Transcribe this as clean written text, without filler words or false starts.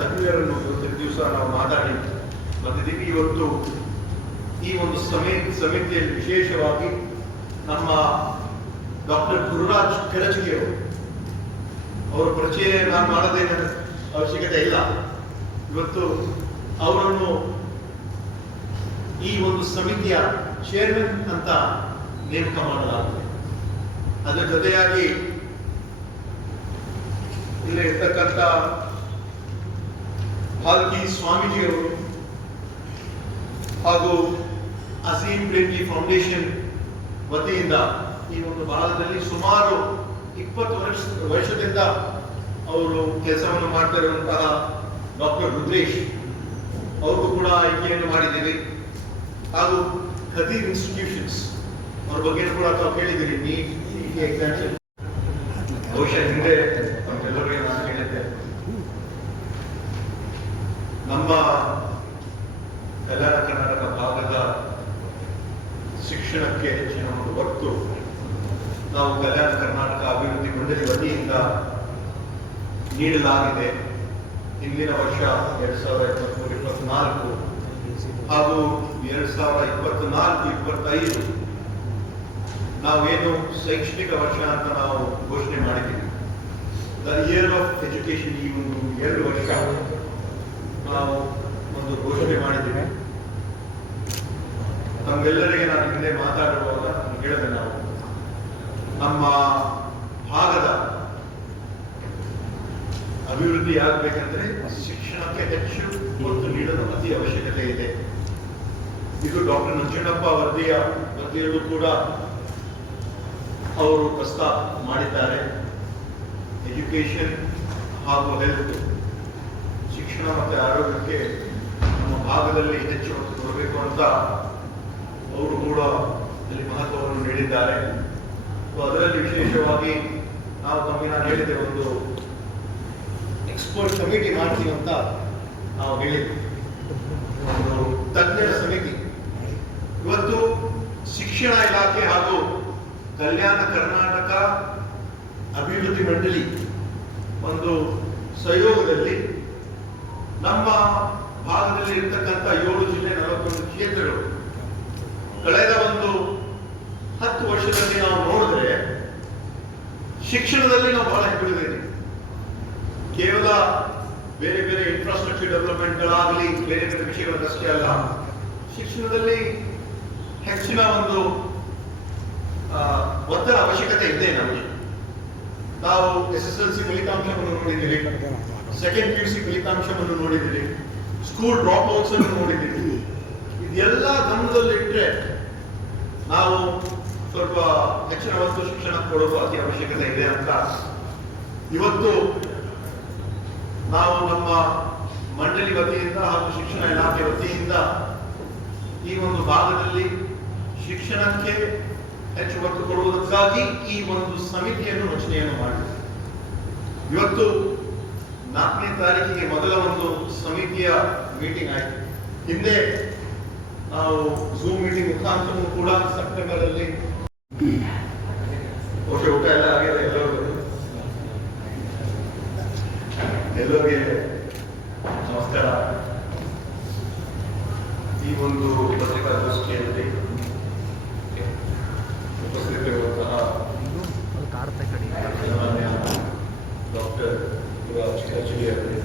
ತಜ್ಞರನ್ನು ಇವತ್ತಿನ ದಿವಸ ನಾವು ಮಾತಾಡಿ ಬಂದಿದ್ದೀವಿ. ಇವತ್ತು ಈ ಒಂದು ಸಮಿತಿಯಲ್ಲಿ ವಿಶೇಷವಾಗಿ ನಮ್ಮ ಡಾಕ್ಟರ್ ಗುರುರಾಜ್ ಕರಜಗಿ ಅವರ ಪರಿಚಯ ನಾನು ಮಾಡೋದೇನ ಅವಶ್ಯಕತೆ ಇಲ್ಲ. ಇವತ್ತು ಅವರನ್ನು ಈ ಒಂದು ಸಮಿತಿಯ ಚೇರ್ಮನ್ ಅಂತ ನೇಮಕ ಮಾಡಲಾಗಿದೆ. ಅದರ ಜೊತೆಯಾಗಿ ಇಲ್ಲಿ ಇರ್ತಕ್ಕಂಥ ಹಾಲ್ಕಿ ಸ್ವಾಮೀಜಿಯವರು ಹಾಗೂ ಅಸೀಂ ಪ್ರೇಮ್ಜಿ ಫೌಂಡೇಶನ್ ವತಿಯಿಂದ ಈ ಒಂದು ಭಾಗದಲ್ಲಿ ಸುಮಾರು 20 ವರ್ಷದಿಂದ ಅವರು ಕೆಲಸವನ್ನು ಮಾಡ್ತಾ ಇರುವಂತಹ ಡಾಕ್ಟರ್ ರುದ್ರೇಶ್ ಅವ್ರಿಗೂ ಕೂಡ ಆಯ್ಕೆಯನ್ನು ಮಾಡಿದ್ದೀವಿ. ಹಾಗೂ ಖದೀರ್ ಇನ್ಸ್ಟಿಟ್ಯೂಷನ್ಸ್ ಅವ್ರ ಬಗ್ಗೆ ಕೂಡ ತಾವು ಕೇಳಿದ್ದೀರಿ. ನೀಟ್ ಎಕ್ಸಾಮಿನೇಷನ್ ಬಹುಶಃ ಹಿಂದೆ ತಮ್ಮೆಲ್ಲರಿಗೆ ನಾನು ಹೇಳಿದ್ದೆ, ನಮ್ಮ ಕಲ್ಯಾಣ ಕರ್ನಾಟಕ ಭಾಗದ ಶಿಕ್ಷಣಕ್ಕೆ ಹೆಚ್ಚಿನ ಒಂದು ಒತ್ತು ನಾವು ಕಲ್ಯಾಣ ಕರ್ನಾಟಕ ಅಭಿವೃದ್ಧಿ ಮಂಡಳಿ ವತಿಯಿಂದ ನೀಡಲಾಗಿದೆ. ಹಿಂದಿನ ವರ್ಷ 2023-24 ಹಾಗೂ 2024-25 ನಾವೇನು ಶೈಕ್ಷಣಿಕ ವರ್ಷ ಅಂತ ನಾವು ಘೋಷಣೆ ಮಾಡಿದ್ದೀವಿ. ದ ಇಯರ್ ಆಫ್ ಎಜುಕೇಶನ್, ಈ ಒಂದು 2 ವರ್ಷ ನಾವು ಒಂದು ಘೋಷಣೆ ಮಾಡಿದ್ದೀವಿ. ತಮ್ಮೆಲ್ಲರಿಗೆ ನಾನು ಹಿಂದೆ ಮಾತಾಡುವಾಗ ಹೇಳಿದೆ, ನಾವು ನಮ್ಮ ಭಾಗದ ಅಭಿವೃದ್ಧಿ ಆಗಬೇಕಂದ್ರೆ ಶಿಕ್ಷಣಕ್ಕೆ ಹೆಚ್ಚು ಒತ್ತು ನೀಡಲು ಅತಿ ಅವಶ್ಯಕತೆ ಇದೆ. ಇದು ಡಾಕ್ಟರ್ ನಂಜುಂಡಪ್ಪ ವರದಿಯಲ್ಲೂ ಕೂಡ ಅವರು ಪ್ರಸ್ತಾಪ ಮಾಡಿದ್ದಾರೆ. ಎಜುಕೇಶನ್ ಹಾಗೂ ಹೆಲ್ತ್, ಶಿಕ್ಷಣ ಮತ್ತು ಆರೋಗ್ಯಕ್ಕೆ ನಮ್ಮ ಭಾಗದಲ್ಲಿ ಹೆಚ್ಚು ಒತ್ತು ಕೊಡಬೇಕು ಅಂತ ಅವರು ಕೂಡ ಅಲ್ಲಿ ಮಹತ್ವವನ್ನು ನೀಡಿದ್ದಾರೆ. ಅದರಲ್ಲಿ ವಿಶೇಷವಾಗಿ ನಾವು ತಮಗೆ ನಾನು ಹೇಳಿದ್ದೆ, ಒಂದು ಎಕ್ಸ್ಪರ್ಟ್ ಕಮಿಟಿ ಮಾಡ್ತೀವಿ ಅಂತ ನಾವು ಹೇಳಿದ್ವಿ, ಒಂದು ತಜ್ಞರ ಸಮಿತಿ. ಇವತ್ತು ಶಿಕ್ಷಣ ಇಲಾಖೆ ಹಾಗೂ ಕಲ್ಯಾಣ ಕರ್ನಾಟಕ ಅಭಿವೃದ್ಧಿ ಮಂಡಳಿ ಒಂದು ಸಹಯೋಗದಲ್ಲಿ ನಮ್ಮ ಭಾಗದಲ್ಲಿ ಇರ್ತಕ್ಕಂಥ 7 ಜಿಲ್ಲೆ 41 ಕ್ಷೇತ್ರಗಳು ಕಳೆದ ಒಂದು 10 ವರ್ಷದಲ್ಲಿ ನಾವು ನೋಡಿದ್ರೆ ಶಿಕ್ಷಣದಲ್ಲಿ ನಾವು ಬಹಳ ಹಿಂದುಳಿದಿದ್ದೀವಿ. ಕೇವಲ ಬೇರೆ ಬೇರೆ ಇನ್ಫ್ರಾಸ್ಟ್ರಕ್ಚರ್ ಡೆವಲಪ್ಮೆಂಟ್ಗಳಾಗಲಿ, ಬೇರೆ ಬೇರೆ ವಿಷಯಗಳಷ್ಟೇ ಅಲ್ಲ, ಶಿಕ್ಷಣದಲ್ಲಿ ಹೆಚ್ಚಿನ ಒಂದು ಒತ್ತಡ ಅವಶ್ಯಕತೆ ಇದೆ ನಮಗೆ. ನಾವು SSLC ಫಲಿತಾಂಶವನ್ನು ನೋಡಿದ್ದೀವಿ, ಸೆಕೆಂಡ್ PUC ಫಲಿತಾಂಶವನ್ನು ನೋಡಿದ್ದೀವಿ, ಸ್ಕೂಲ್ ಡ್ರಾಪ್ ಔಟ್ಸ್ ಅನ್ನು ನೋಡಿದ್ದೀವಿ. ಇದೆಲ್ಲ ಗಮನದಲ್ಲಿಟ್ಟರೆ ನಾವು ಸ್ವಲ್ಪ ಹೆಚ್ಚಿನ ಒತ್ತು ಶಿಕ್ಷಣ ಕೊಡೋದು ಅತಿ ಅವಶ್ಯಕತೆ ಇದೆ ಅಂತ ಇವತ್ತು ನಾವು ನಮ್ಮ ಮಂಡಳಿ ವತಿಯಿಂದ ಹಾಗೂ ಶಿಕ್ಷಣ ಇಲಾಖೆ ವತಿಯಿಂದ ಈ ಒಂದು ಭಾಗದಲ್ಲಿ ಶಿಕ್ಷಣಕ್ಕೆ ಹೆಚ್ಚು ಒತ್ತು ಕೊಡುವುದಕ್ಕಾಗಿ ಈ ಒಂದು ಸಮಿತಿಯನ್ನು ರಚನೆಯನ್ನು ಮಾಡಿದೆ. ಇವತ್ತು 4ನೇ ತಾರೀಕಿಗೆ ಮೊದಲ ಒಂದು ಸಮಿತಿಯ ಮೀಟಿಂಗ್ ಆಯಿತು. ಹಿಂದೆ ನಾವು ಝೂಮ್ ಮೀಟಿಂಗ್ ಮುಖಾಂತರ ಕೂಡ ಸೆಪ್ಟೆಂಬರ್ ಅಲ್ಲಿ ಊಟ ಎಲ್ಲ ಆಗಿದೆ. ಎಲ್ಲರಿಗೆ ನಮಸ್ಕಾರ. ಈ ಒಂದು ಪತ್ರಿಕಾಗೋಷ್ಠಿಯಲ್ಲಿ ಉಪಸ್ಥಿತರಿರುವಂತಹ ಡಾಕ್ಟರ್ ಗುರುರಾಜ್ ಕರಜಗಿ ಅವರಿಗೆ